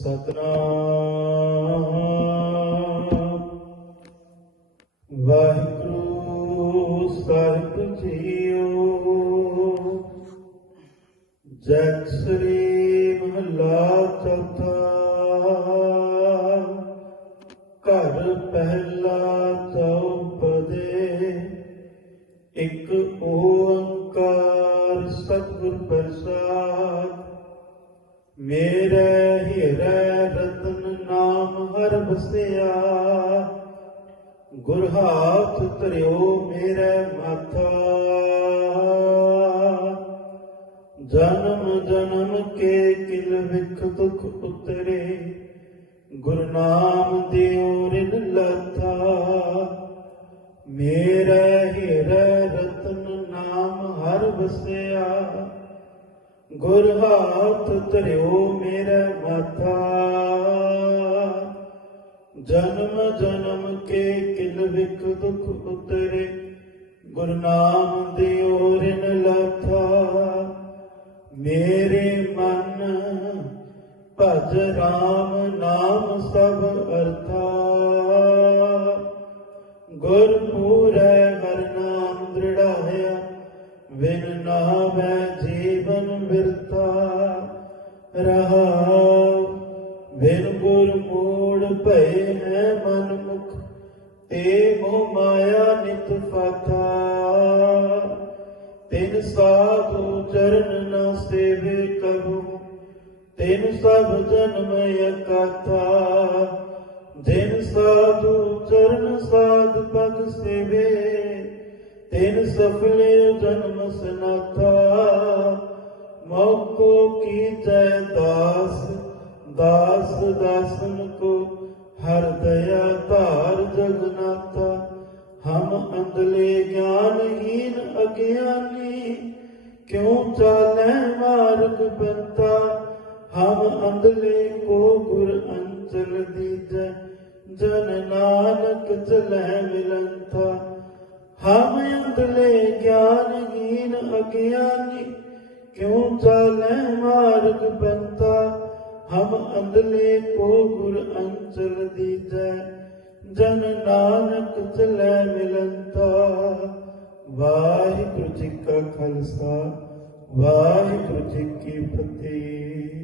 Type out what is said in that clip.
ਸਤਨਾਮ। ਵਾਹਿਗੁਰੂ ਸਾਹਿਬ JIO. ਜਗ ਸ੍ਰੀ ਮਹਲਾ ਚੌਥਾ। ਘਰ ਪਹਿਲਾ ਚੌਪਦੇ। ਇੱਕ ਓੰਕਾਰ ਸਤਿਗੁਰ ਪ੍ਰਸਾਦ। ਮੇਰੇ ਹੀ ਨਾਮ ਬਸਿਆ ਗੁਰ ਹਾਥ ਧਰਿਓ ਮੇਰੇ ਮਾਥਾ। ਜਨਮ ਜਨਮ ਕੇ ਕਿਲ ਵਿਖ ਦੁਖ ਉਤਰੇ, ਗੁਰ ਨਾਮ ਦਿਓ ਰਿਨ ਲਥਾ। ਮੇਰੇ ਹਿਰੈ ਰਤਨ ਨਾਮ ਹਰ ਵਸਿਆ, ਗੁਰ ਹਾਥ ਧਰਿਓ ਮੇਰੇ ਮਾਥਾ। ਜਨਮ ਜਨਮ ਕੇ ਕਿਲ ਵਿਖ ਦੁਖ ਉਤਰੇ। ਗੁਰਨਾਮ ਨਾਮ ਓਰਨ ਰਿਨ ਲਥਾ। ਮੇਰੇ ਮਨ ਭਜ ਰਾਮ ਨਾਮ ਸਭ ਅਰਥਾ। ਗੁਰ ਪੂਰੈ ਹਰ ਦ੍ਰਿੜਾਇਆ ਵਿਨ ਨਾਮੈ ਜੀਵਨ ਬਿਰਤਾ ਰਹਾਉ ਭਏ ਹੈ ਮਨ ਮੁਖ ਤੇ ਮੋਹ ਮਾਇਆ ਨਿਤ ਫਾਥਾ ਤਿਨ ਸਾਧੂ ਚਰਨ ਨਾ ਸੇਵੇ ਕਬੂ ਤਿਨ ਸਭ ਜਨਮ ਇਕਾਥਾ ਦਿਨ ਸਾਧੂ ਚਰਨ ਸਾਧ ਪਦ ਸੇਵੇ, ਤਿਨ ਸਫਲੇ ਜਨਮ ਸਨਾਥਾ। ਮੋਕੋ ਕੀ ਜੈ ਦਾਸ ਦਾਸ ਦਾਸਨ ਕੋ ਹਰ ਦਇਆ ਧਾਰ ਜਗਨਾਥਾ, ਹਮ ਅੰਧਲੇ ਗਿਆਨਹੀਨ ਅਗਿਆਨੀ, ਕਿਉ ਚਾਲੈ ਮਾਰਗ ਬੰਤਾ, ਹਮ ਅੰਧਲੇ ਕੋ ਗੁਰ ਅੰਚਲ ਦੀਜੈ, ਜਨ ਨਾਨਕ ਚਲੈ ਮਿਲੰਥਾ। ਹਮ ਅੰਧਲੇ ਗਿਆਨਹੀਨ ਅਗਿਆਨੀ, ਕਿਉ ਚਾਲੈ ਮਾਰਗ ਬੰਤਾ ਹਮ ਅੰਦਲੇ ਕੋ ਗੁਰ ਅੰਚਲ ਦੀਜੈ, ਜਨ ਨਾਨਕ ਚਲੈ ਮਿਲੰਤਾ। ਵਾਹਿਗੁਰੂ ਜੀ ਕਾ ਖਾਲਸਾ, ਵਾਹਿਗੁਰੂ ਜੀ ਕੀ ਫਤਿਹ।